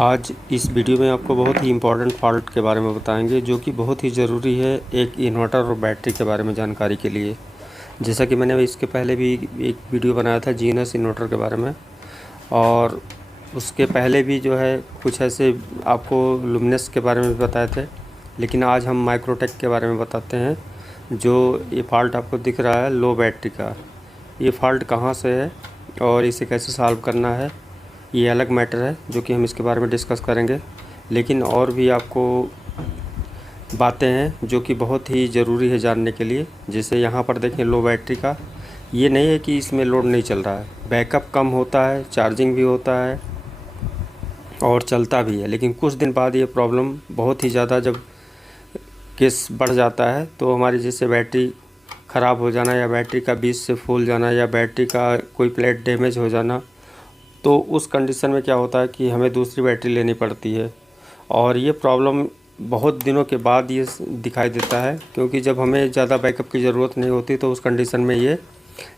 आज इस वीडियो में आपको बहुत ही इम्पोर्टेंट फॉल्ट के बारे में बताएंगे जो कि बहुत ही ज़रूरी है एक इन्वर्टर और बैटरी के बारे में जानकारी के लिए। जैसा कि मैंने इसके पहले भी एक वीडियो बनाया था जीनस इन्वर्टर के बारे में, और उसके पहले भी जो है कुछ ऐसे आपको लुमिनस के बारे में भी बताए थे। लेकिन आज हम माइक्रोटेक के बारे में बताते हैं। जो ये फॉल्ट आपको दिख रहा है लो बैटरी का, ये फॉल्ट कहाँ से है और इसे कैसे सॉल्व करना है, ये अलग मैटर है जो कि हम इसके बारे में डिस्कस करेंगे। लेकिन और भी आपको बातें हैं जो कि बहुत ही ज़रूरी है जानने के लिए। जैसे यहाँ पर देखें लो बैटरी का, ये नहीं है कि इसमें लोड नहीं चल रहा है, बैकअप कम होता है, चार्जिंग भी होता है और चलता भी है। लेकिन कुछ दिन बाद ये प्रॉब्लम बहुत ही ज़्यादा जब केस बढ़ जाता है तो हमारी जैसे बैटरी ख़राब हो जाना या बैटरी का बीच से फूल जाना या बैटरी का कोई प्लेट डैमेज हो जाना, तो उस कंडीशन में क्या होता है कि हमें दूसरी बैटरी लेनी पड़ती है। और ये प्रॉब्लम बहुत दिनों के बाद ये दिखाई देता है, क्योंकि जब हमें ज़्यादा बैकअप की ज़रूरत नहीं होती तो उस कंडीशन में ये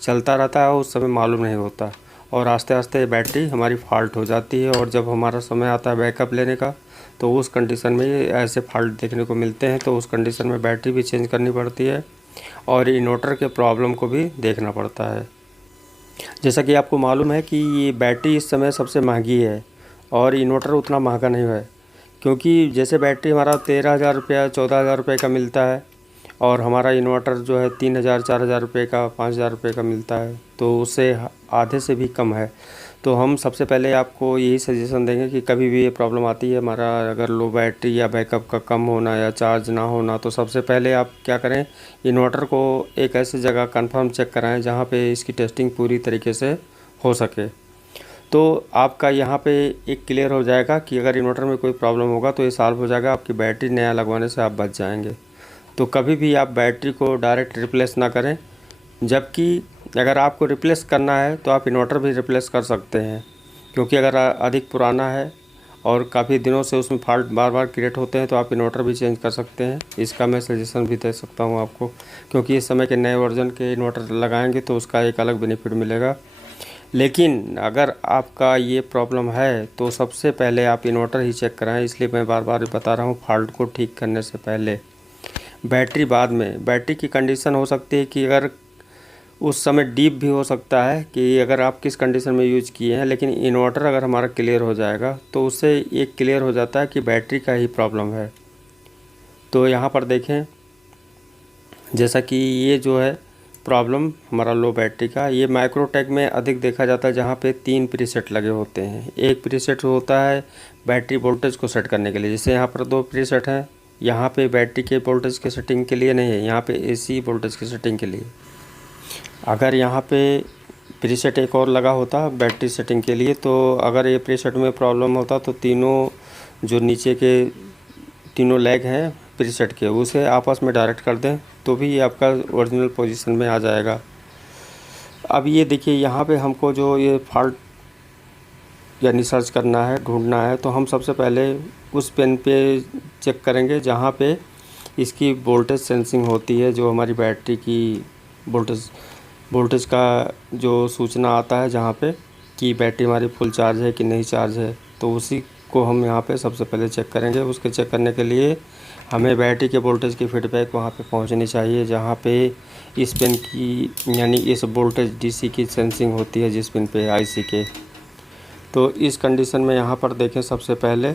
चलता रहता है और उस समय मालूम नहीं होता, और आस्ते आस्ते बैटरी हमारी फॉल्ट हो जाती है। और जब हमारा समय आता है बैकअप लेने का तो उस कंडीशन में ये ऐसे फॉल्ट देखने को मिलते हैं। तो उस कंडीशन में बैटरी भी चेंज करनी पड़ती है और इन्वर्टर के प्रॉब्लम को भी देखना पड़ता है। जैसा कि आपको मालूम है कि ये बैटरी इस समय सबसे महंगी है और इन्वर्टर उतना महंगा नहीं है, क्योंकि जैसे बैटरी हमारा 13,000 रुपया 14,000 रुपये का मिलता है और हमारा इन्वर्टर जो है 3,000 4,000 रुपये का 5,000 रुपये का मिलता है, तो उससे आधे से भी कम है। तो हम सबसे पहले आपको यही सजेशन देंगे कि कभी भी ये प्रॉब्लम आती है हमारा अगर लो बैटरी या बैकअप का कम होना या चार्ज ना होना, तो सबसे पहले आप क्या करें, इन्वर्टर को एक ऐसी जगह कंफर्म चेक कराएं जहाँ पे इसकी टेस्टिंग पूरी तरीके से हो सके। तो आपका यहाँ पे एक क्लियर हो जाएगा कि अगर इन्वर्टर में कोई प्रॉब्लम होगा तो ये सॉल्व हो जाएगा, आपकी बैटरी नया लगवाने से आप बच जाएंगे। तो कभी भी आप बैटरी को डायरेक्ट रिप्लेस ना करें, जबकि अगर आपको रिप्लेस करना है तो आप इन्वर्टर भी रिप्लेस कर सकते हैं, क्योंकि अगर अधिक पुराना है और काफ़ी दिनों से उसमें फॉल्ट बार बार क्रिएट होते हैं तो आप इन्वर्टर भी चेंज कर सकते हैं। इसका मैं सजेशन भी दे सकता हूं आपको, क्योंकि इस समय के नए वर्जन के इन्वर्टर लगाएंगे तो उसका एक अलग बेनिफिट मिलेगा। लेकिन अगर आपका ये प्रॉब्लम है तो सबसे पहले आप इन्वर्टर ही चेक कराएं। इसलिए मैं बार बार बता रहा हूँ, फॉल्ट को ठीक करने से पहले बैटरी बाद में। बैटरी की कंडीशन हो सकती है कि अगर उस समय डीप भी हो सकता है कि अगर आप किस कंडीशन में यूज़ किए हैं, लेकिन इन्वर्टर अगर हमारा क्लियर हो जाएगा तो उससे एक क्लियर हो जाता है कि बैटरी का ही प्रॉब्लम है। तो यहाँ पर देखें, जैसा कि ये जो है प्रॉब्लम हमारा लो बैटरी का, ये माइक्रोटेक में अधिक देखा जाता है जहाँ पे 3 प्रीसेट लगे होते हैं। एक प्रीसेट होता है बैटरी वोल्टेज को सेट करने के लिए, जैसे यहाँ पर 2 प्रीसेट हैं। यहाँ पे बैटरी के वोल्टेज के सेटिंग के लिए नहीं है, यहाँ पे एसी वोल्टेज की सेटिंग के लिए। अगर यहाँ पे प्रीसेट एक और लगा होता बैटरी सेटिंग के लिए, तो अगर ये प्रीसेट में प्रॉब्लम होता तो तीनों जो नीचे के तीनों लेग हैं प्रीसेट के, उसे आपस में डायरेक्ट कर दें तो भी ये आपका ओरिजिनल पोजीशन में आ जाएगा। अब ये देखिए, यहाँ पे हमको जो ये फॉल्ट यानी सर्च करना है, ढूंढना है, तो हम सबसे पहले उस पेन पे चेक करेंगे जहाँ पे इसकी वोल्टेज सेंसिंग होती है, जो हमारी बैटरी की वोल्टेज का जो सूचना आता है जहाँ पे कि बैटरी हमारी फुल चार्ज है कि नहीं चार्ज है, तो उसी को हम यहाँ पे सबसे पहले चेक करेंगे। उसके चेक करने के लिए हमें बैटरी के वोल्टेज की फीडबैक वहाँ पे पहुँचनी चाहिए जहाँ पे इस पिन की यानी इस वोल्टेज डीसी की सेंसिंग होती है, जिस पिन पे आईसी के। तो इस कंडीशन में यहाँ पर देखें, सबसे पहले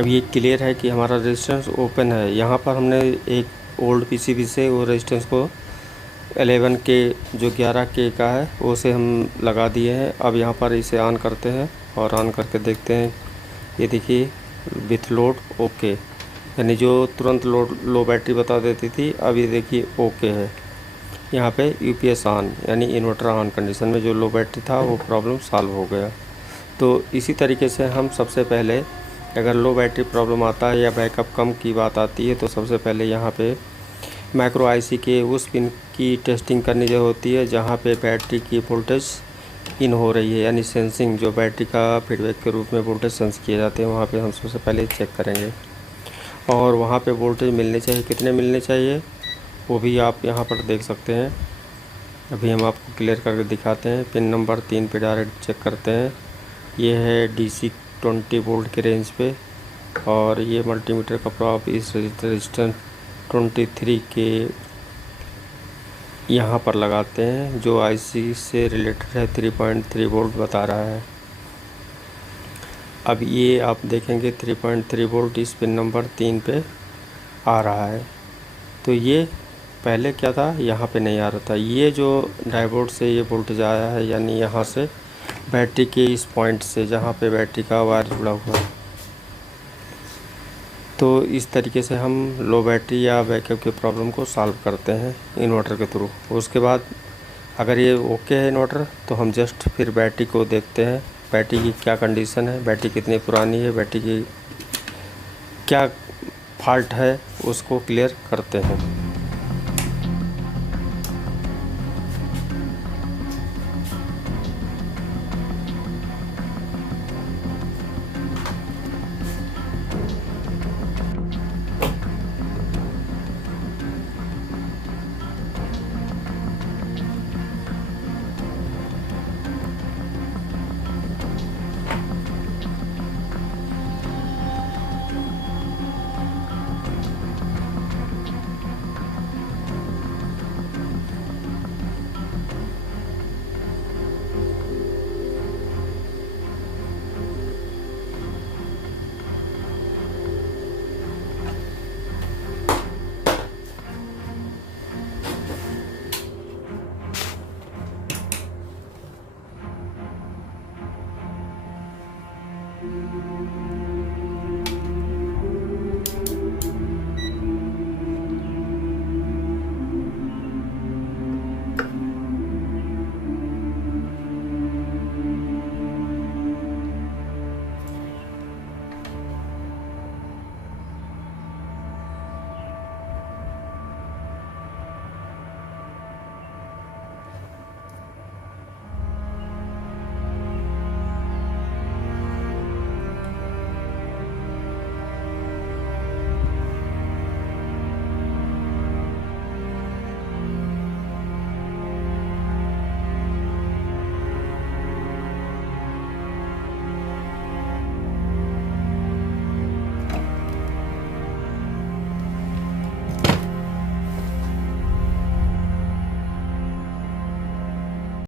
अब ये क्लियर है कि हमारा रेजिस्टेंस ओपन है। यहाँ पर हमने एक ओल्ड पीसीबी से वो रेजिस्टेंस को 11 के जो 11 के का है उसे हम लगा दिए हैं। अब यहाँ पर इसे ऑन करते हैं और ऑन करके देखते हैं। ये देखिए विथ लोड ओके, यानी जो तुरंत लोड लो बैटरी बता देती थी अब ये देखिए ओके है। यहाँ पे यूपीएस ऑन यानी इन्वर्टर ऑन कंडीशन में जो लो बैटरी था वो प्रॉब्लम सॉल्व हो गया। तो इसी तरीके से हम सबसे पहले अगर लो बैटरी प्रॉब्लम आता है या बैकअप कम की बात आती है तो सबसे पहले यहाँ पे माइक्रो आईसी के उस पिन की टेस्टिंग करनी जो होती है जहाँ पे बैटरी की वोल्टेज इन हो रही है, यानी सेंसिंग जो बैटरी का फीडबैक के रूप में वोल्टेज सेंस किए जाते हैं वहाँ पे हम सबसे पहले चेक करेंगे। और वहाँ पे वोल्टेज मिलने चाहिए, कितने मिलने चाहिए वो भी आप यहाँ पर देख सकते हैं। अभी हम आपको क्लियर करके दिखाते हैं। पिन नंबर 3 पे डायरेक्ट चेक करते हैं। ये है DC 20 वोल्ट के रेंज पे और ये मल्टीमीटर का प्रॉप इस रजिस्टेंस 23 के यहाँ पर लगाते हैं जो आईसी से रिलेटेड है। 3.3 वोल्ट बता रहा है। अब ये आप देखेंगे 3.3 वोल्ट इस पिन नंबर 3 पे आ रहा है। तो ये पहले क्या था, यहाँ पे नहीं आ रहा था। ये जो डायोड से ये वोल्टेज आया है यानी यहाँ से बैटरी के इस पॉइंट से जहाँ पे बैटरी का वायर जुड़ा हुआ है। तो इस तरीके से हम लो बैटरी या बैकअप की प्रॉब्लम को सॉल्व करते हैं इन्वर्टर के थ्रू। उसके बाद अगर ये ओके है इन्वर्टर तो हम जस्ट फिर बैटरी को देखते हैं, बैटरी की क्या कंडीशन है, बैटरी कितनी पुरानी है, बैटरी की क्या फॉल्ट है, उसको क्लियर करते हैं।